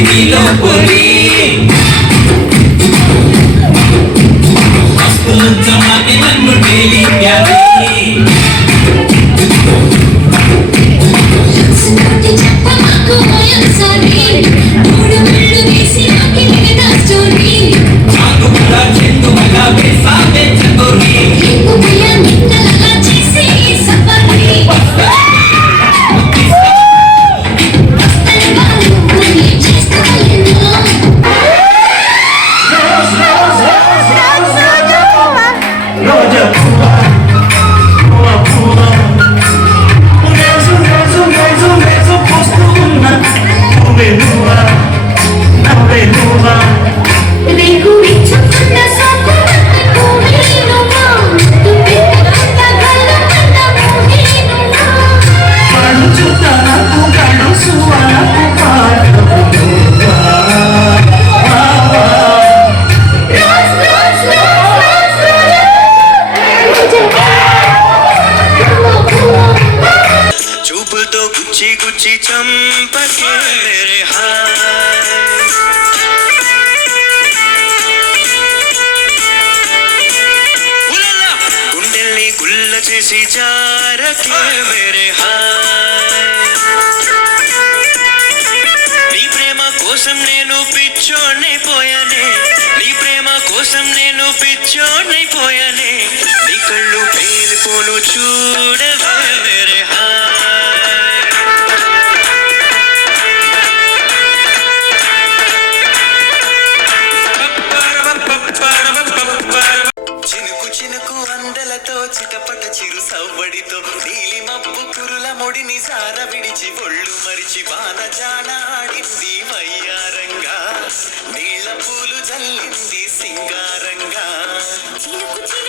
అగ్నిలో పులి. అస్తులంచమని చెప్ప నాకు సరి Yeah. जा रखे मेरे నీ ప్రేమ కోసం నేను పిచ్చోనైపోయానే నీ ప్రేమ కోసం నేను పిచ్చోనైపో ఒడిని సార విడిచి ఒళ్ళు మరిచి బాణజానాడింది వయ్యారంగా నీళ్ళ పూలు జల్లింది సింగారంగా. చిలుకు